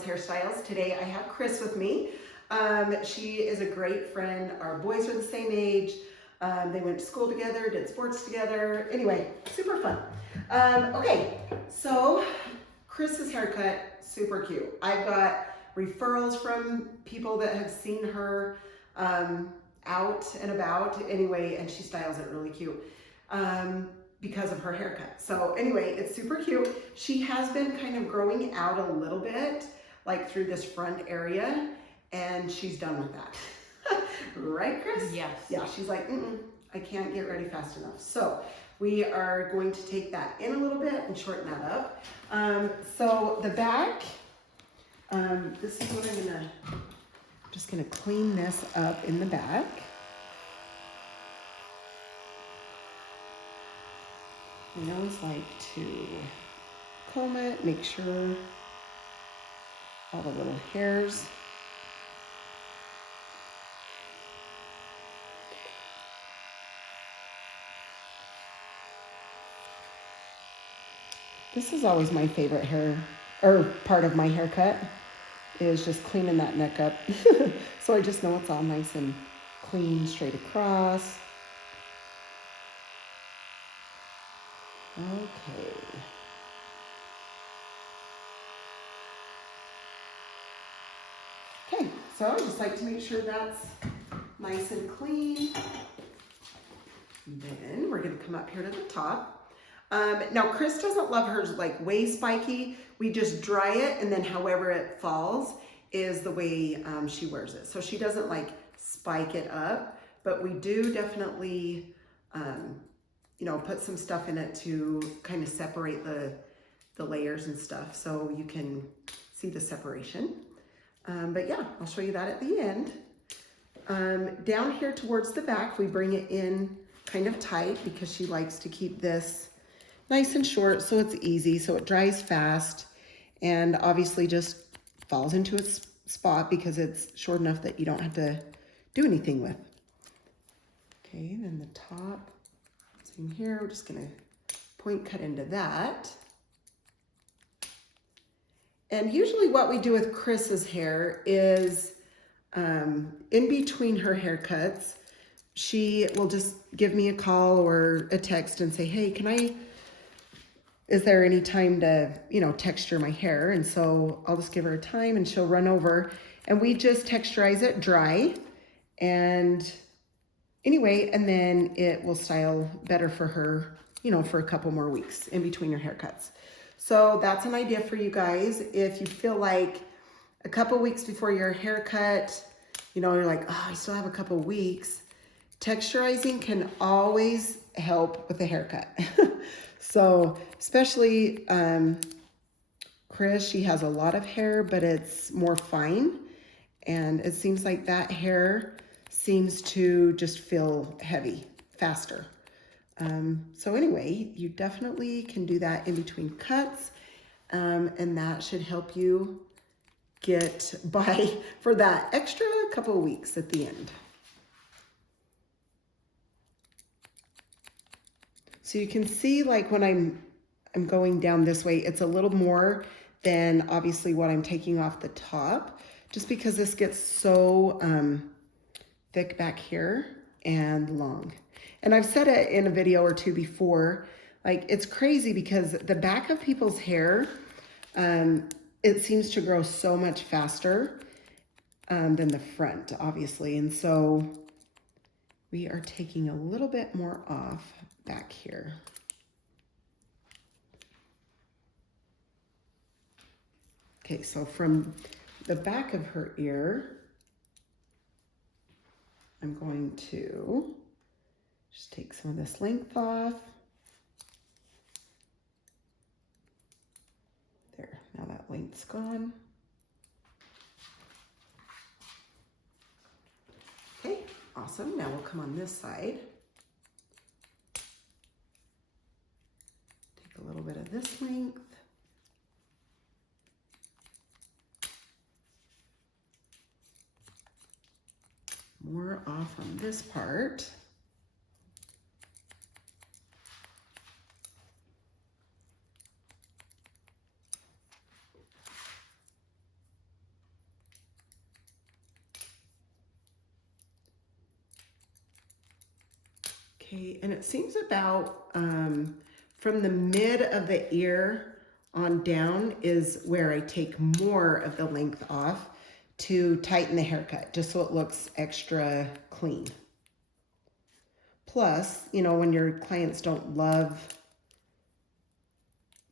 Hairstyles. Today I have Chris with me. She is a great friend. Our boys are the same age. They went to school together, did sports together. Anyway, super fun. Okay, so Chris's haircut, super cute. I've got referrals from people that have seen her out and about anyway, and she styles it really cute. Because of her haircut. So anyway, it's super cute. She has been kind of growing out a little bit, like through this front area, and she's done with that. Right, Chris? Yes. Yeah, she's like, I can't get ready fast enough. So we are going to take that in a little bit and shorten that up. So the back, this is what I'm just gonna clean this up in the back. I always like to comb it, make sure all the little hairs. This is always my favorite hair, or part of my haircut, is just cleaning that neck up. So I just know it's all nice and clean, straight across. Okay. Okay, so I just like to make sure that's nice and clean. Then we're gonna come up here to the top. Now Chris doesn't love hers like way spiky. We just dry it, and then however it falls is the way she wears it. So she doesn't like spike it up, but we do definitely you know, put some stuff in it to kind of separate the layers and stuff so you can see the separation. But yeah, I'll show you that at the end. Down here towards the back, we bring it in kind of tight because she likes to keep this nice and short so it's easy, so it dries fast, and obviously just falls into its spot because it's short enough that you don't have to do anything with. Okay, then the top. In here, we're just gonna point cut into that. And usually what we do with Chris's hair is in between her haircuts, she will just give me a call or a text and say, hey, is there any time to, you know, texture my hair? And so I'll just give her a time and she'll run over and we just texturize it dry. And anyway, and then it will style better for her, you know, for a couple more weeks in between your haircuts. So that's an idea for you guys. If you feel like a couple weeks before your haircut, you know, you're like, oh, I still have a couple weeks, texturizing can always help with the haircut. So especially Chris, she has a lot of hair, but it's more fine. And it seems like that hair seems to just feel heavy faster. So anyway, you definitely can do that in between cuts, and that should help you get by for that extra couple of weeks at the end. So you can see, like, when I'm going down this way, it's a little more than obviously what I'm taking off the top, just because this gets so thick back here and long. And I've said it in a video or two before, like, it's crazy because the back of people's hair, it seems to grow so much faster than the front, obviously. And so we are taking a little bit more off back here. Okay, so from the back of her ear, I'm going to just take some of this length off. There, now that length's gone. Okay, awesome. Now we'll come on this side. Take a little bit of this length. More off on this part. Okay, and it seems about from the mid of the ear on down is where I take more of the length off to tighten the haircut, just so it looks extra clean. Plus, you know, when your clients don't love,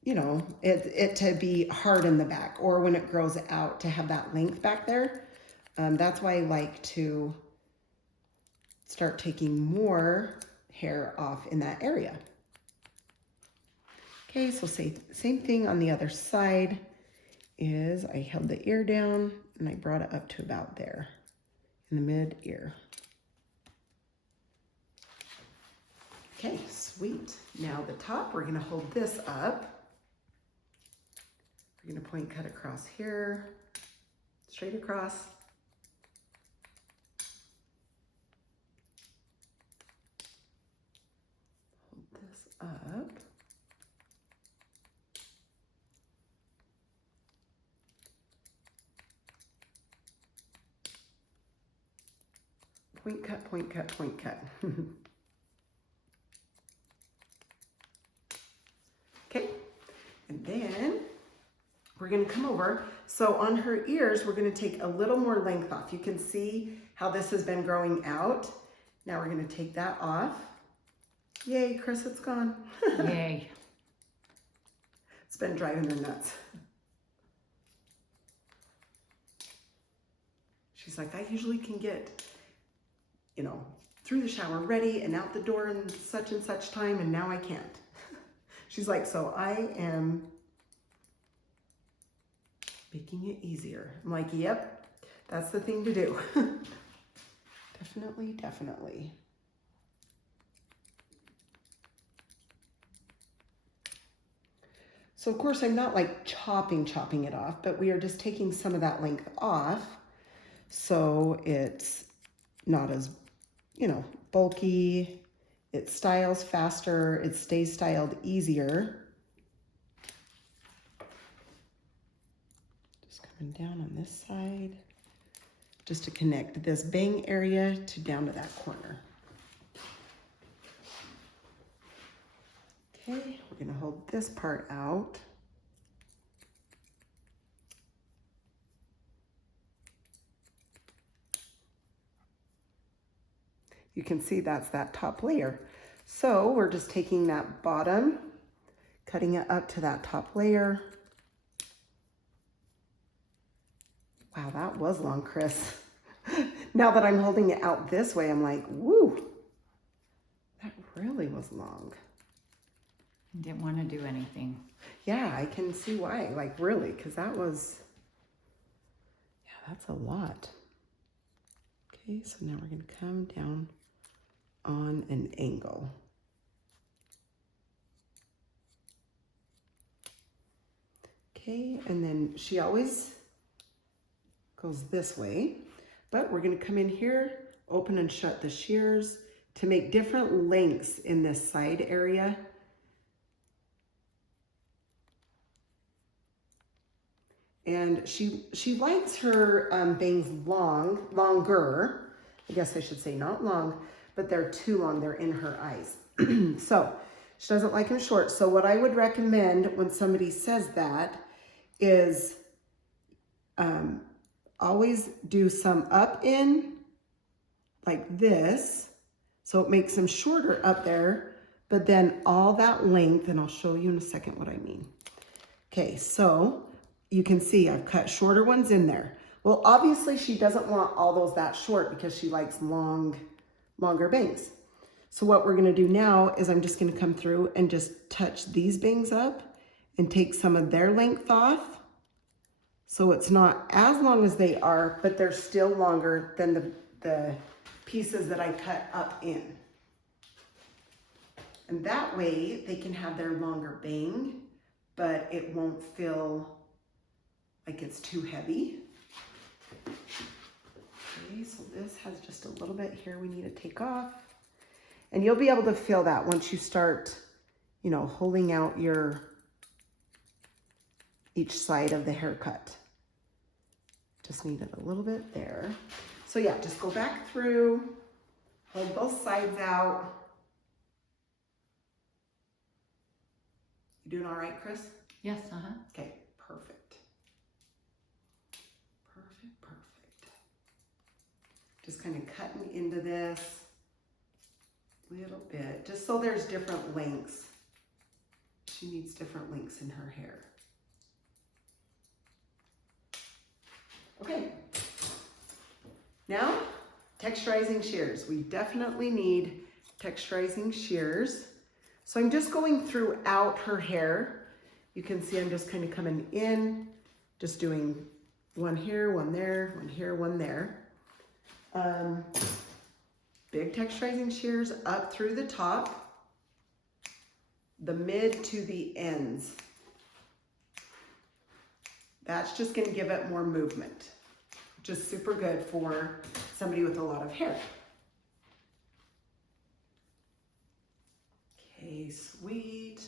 you know, it to be hard in the back, or when it grows out to have that length back there, that's why I like to start taking more hair off in that area. Okay, so same thing on the other side is I held the ear down and I brought it up to about there in the mid ear. Okay, sweet. Now the top, we're gonna hold this up. We're gonna point cut across here, straight across. Hold this up. Point cut, point cut, point cut. Okay, and then we're gonna come over. So on her ears, we're gonna take a little more length off. You can see how this has been growing out. Now we're gonna take that off. Yay, Chris, it's gone. Yay. It's been driving her nuts. She's like, I usually can get, you know, through the shower ready and out the door in such and such time, and now I can't. She's like, so I am making it easier. I'm like, yep, that's the thing to do. Definitely, definitely. So of course I'm not like chopping it off, but we are just taking some of that length off so it's not as, you know, bulky. It styles faster, it stays styled easier. Just coming down on this side, just to connect this bang area to down to that corner. Okay, we're gonna hold this part out. You can see that's that top layer. So we're just taking that bottom, cutting it up to that top layer. Wow, that was long, Chris. Now that I'm holding it out this way, I'm like, woo, that really was long. Didn't want to do anything. Yeah, I can see why, like really, because that was, yeah, that's a lot. Okay, so now we're gonna come down on an angle. Okay, and then she always goes this way, but we're gonna come in here, open and shut the shears to make different lengths in this side area. And she likes her bangs longer. I guess I should say not long, but they're too long. They're in her eyes. So she doesn't like them short. So what I would recommend when somebody says that is always do some up in like this. So it makes them shorter up there, but then all that length, and I'll show you in a second what I mean. Okay, so you can see I've cut shorter ones in there. Well, obviously she doesn't want all those that short because she likes longer bangs. So what we're gonna do now is I'm just gonna come through and just touch these bangs up and take some of their length off. So it's not as long as they are, but they're still longer than the pieces that I cut up in. And that way they can have their longer bang, but it won't feel like it's too heavy. Okay, so this has just a little bit here we need to take off. And you'll be able to feel that once you start, you know, holding out each side of the haircut. Just needed a little bit there. So yeah, just go back through, hold both sides out. You doing all right, Chris? Yes, uh-huh. Okay, perfect. Perfect, perfect. Just kind of cutting into this a little bit, just so there's different lengths. She needs different lengths in her hair. Okay. Now, texturizing shears. We definitely need texturizing shears. So I'm just going throughout her hair. You can see I'm just kind of coming in, just doing one here, one there, one here, one there. Big texturizing shears up through the top, the mid to the ends. That's just going to give it more movement, which is super good for somebody with a lot of hair. Okay, sweet.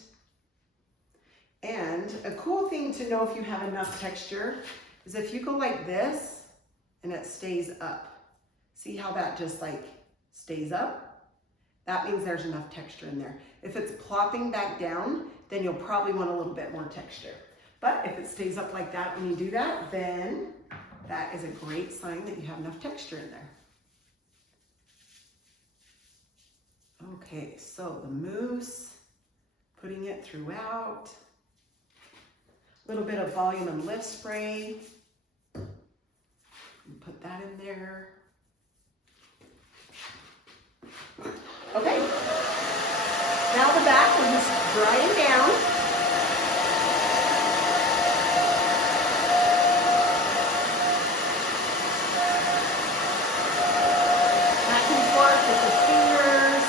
And a cool thing to know if you have enough texture is if you go like this and it stays up. See how that just like stays up? That means there's enough texture in there. If it's plopping back down, then you'll probably want a little bit more texture. But if it stays up like that when you do that, then that is a great sign that you have enough texture in there. Okay, so the mousse, putting it throughout. A little bit of volume and lift spray. Put that in there. Okay, now the back, we're just drying down. Back and forth with the fingers.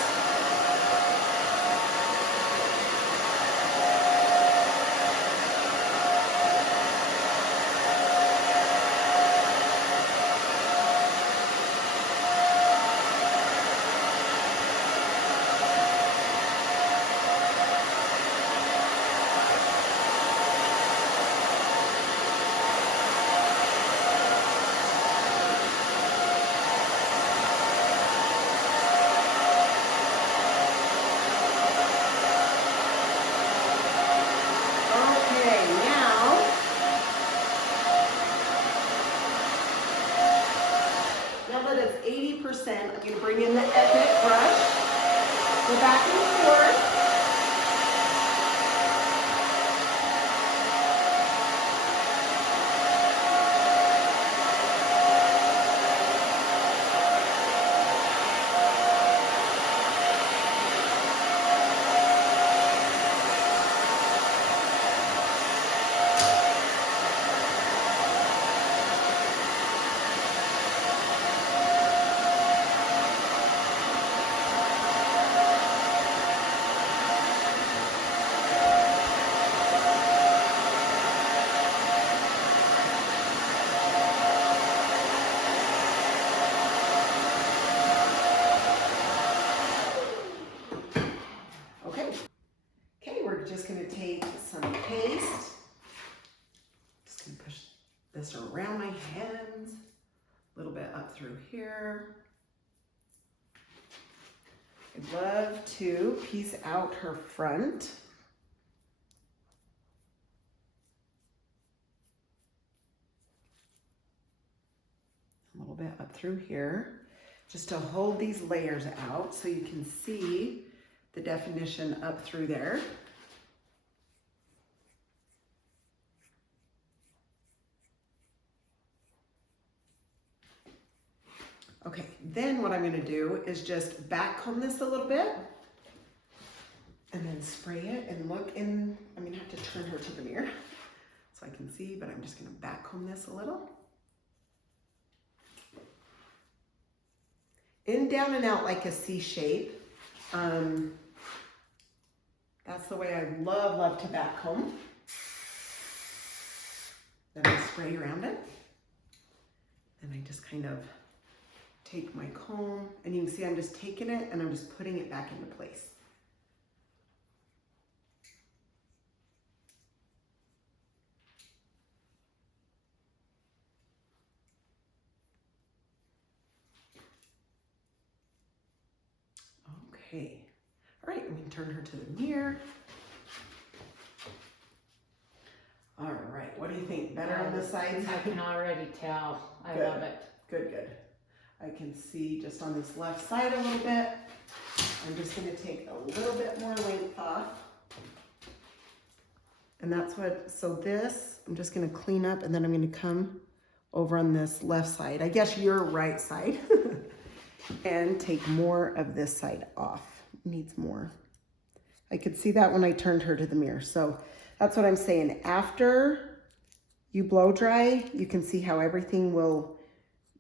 I'm going to bring in the Epic brush, go back and forth. Just going to take some paste, just going to push this around my hands, a little bit up through here. I'd love to piece out her front. A little bit up through here, just to hold these layers out so you can see the definition up through there. Okay, then what I'm going to do is just backcomb this a little bit and then spray it and look in. I'm going to have to turn her to the mirror so I can see, but I'm just going to backcomb this a little. In, down, and out like a C shape. That's the way I love to backcomb. Then I spray around it. And I just kind of take my comb, and you can see I'm just taking it and I'm just putting it back into place. Okay, all right, I'm gonna turn her to the mirror. you think? Better on the sides? I can already tell. I Good. love it. Good, good. I can see just on this left side a little bit. I'm just gonna take a little bit more length off. And that's what, so this, I'm just gonna clean up and then I'm gonna come over on this left side, I guess your right side, and take more of this side off. Needs more. I could see that when I turned her to the mirror. So that's what I'm saying. After you blow dry, you can see how everything will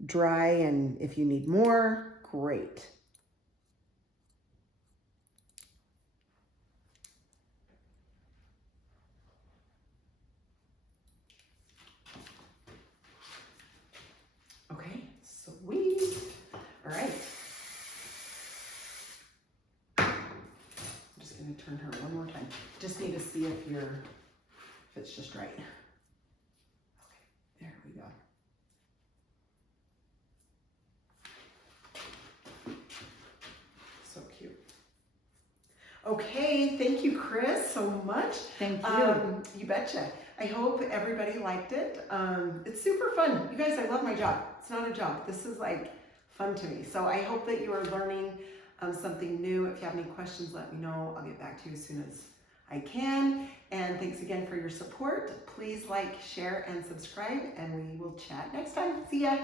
dry, and if you need more, great. Okay, sweet. All right. I'm just gonna turn her one more time. Just need to see if it's just right. Okay, there we go. So cute. Okay, thank you, Chris, so much. Thank you. You betcha. I hope everybody liked it. It's super fun. You guys, I love my job. It's not a job. This is like fun to me. So I hope that you are learning something new. If you have any questions, let me know. I'll get back to you as soon as I can. And thanks again for your support. Please like, share, and subscribe, and we will chat next time. See ya.